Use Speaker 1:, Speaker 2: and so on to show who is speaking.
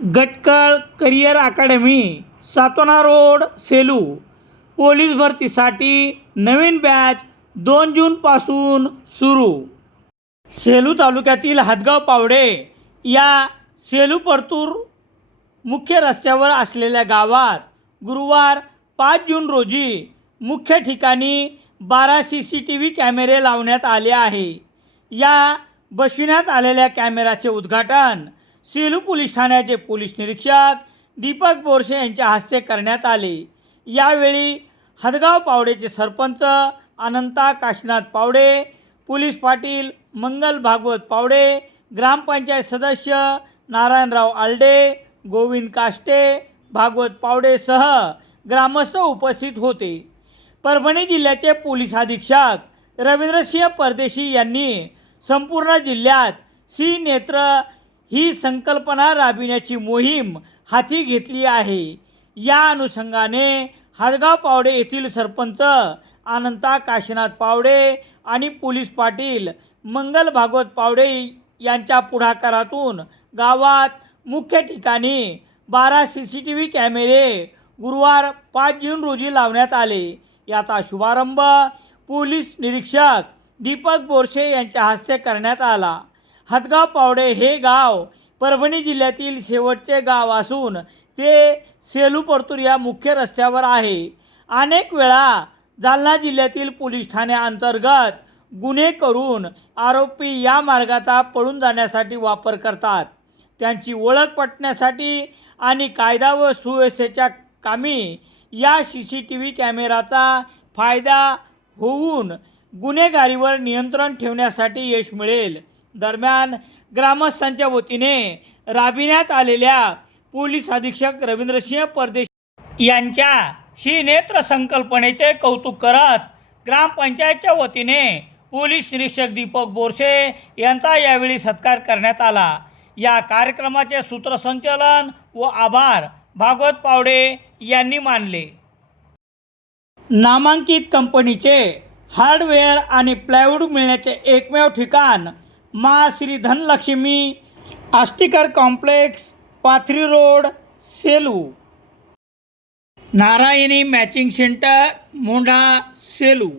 Speaker 1: Gatkal career academy Satona road Selu. Police भरतीसाठी नवीन batch दोन जूनपासून सुरू. सेलू तालुक्यातील हदगाव पावडे या सेलू परतूर मुख्य रस्त्यावर असलेल्या गावात गुरुवार पाच जून रोजी मुख्य ठिकाणी बारा सी सी टी व्ही कॅमेरे लावण्यात आले आहे. या बसविण्यात आलेल्या कॅमेराचे उद्घाटन सेलू पोलीस ठाण्याचे पोलीस निरीक्षक दीपक बोरसे यांच्या हस्ते करण्यात आले. यावेळी हदगाव पावडेचे सरपंच अनंता काशीनाथ पावडे पोलीस पाटील मंगल भागवत पावडे ग्रामपंचायत सदस्य नारायणराव आलडे गोविंद काष्टे भागवत पावडेसह ग्रामस्थ उपस्थित होते. परभणी जिल्ह्याचे पोलीस अधीक्षक रवींद्रसिंह परदेशी यांनी संपूर्ण जिल्ह्यात सी नेत्र ही संकल्पना राबविण्याची मोहीम हाती घेतली आहे. या अनुषंगाने हदगाव पावडे येथील सरपंच अनंता काशीनाथ पावडे आणि पोलीस पाटील मंगल भागवत पावडे यांच्या पुढाकारातून गावात मुख्य ठिकाणी बारा सी सी टी व्ही कॅमेरे गुरुवार पाच जून रोजी लावण्यात आले. याचा शुभारंभ पोलीस निरीक्षक दीपक बोरसे यांच्या हस्ते करण्यात आला. हदगाव पावडे हे गाव परभणी जिल्ह्यातील शेवटचे गाव असून ते सेलू परतूर या मुख्य रस्त्यावर आहे. अनेक वेळा जालना जिल्ह्यातील पोलीस ठाण्याअंतर्गत गुन्हे करून आरोपी या मार्गाचा पळून जाण्यासाठी वापर करतात. त्यांची ओळख पटण्यासाठी आणि कायदा व सुव्यवस्थेच्या कामी या सी सी टी व्ही कॅमेराचा फायदा होऊन गुन्हेगारीवर नियंत्रण ठेवण्यासाठी यश मिळेल. दरम्यान ग्रामस्थांच्या वतीने राबविण्यात आलेल्या पोलीस अधीक्षक रवींद्रसिंह परदेश यांच्या श्रीनेत्र संकल्पनेचे कौतुक करत ग्रामपंचायतच्या वतीने पोलीस निरीक्षक दीपक बोरसे यांचा यावेळी सत्कार करण्यात आला. या कार्यक्रमाचे सूत्रसंचालन व आभार भागवत पावडे यांनी मानले. नामांकित कंपनीचे हार्डवेअर आणि प्लायवूड मिळण्याचे एकमेव ठिकाण मा Shri Dhanalakshmi Ashtikar complex Pathri road Selu. Narayani matching centre Mondha Selu.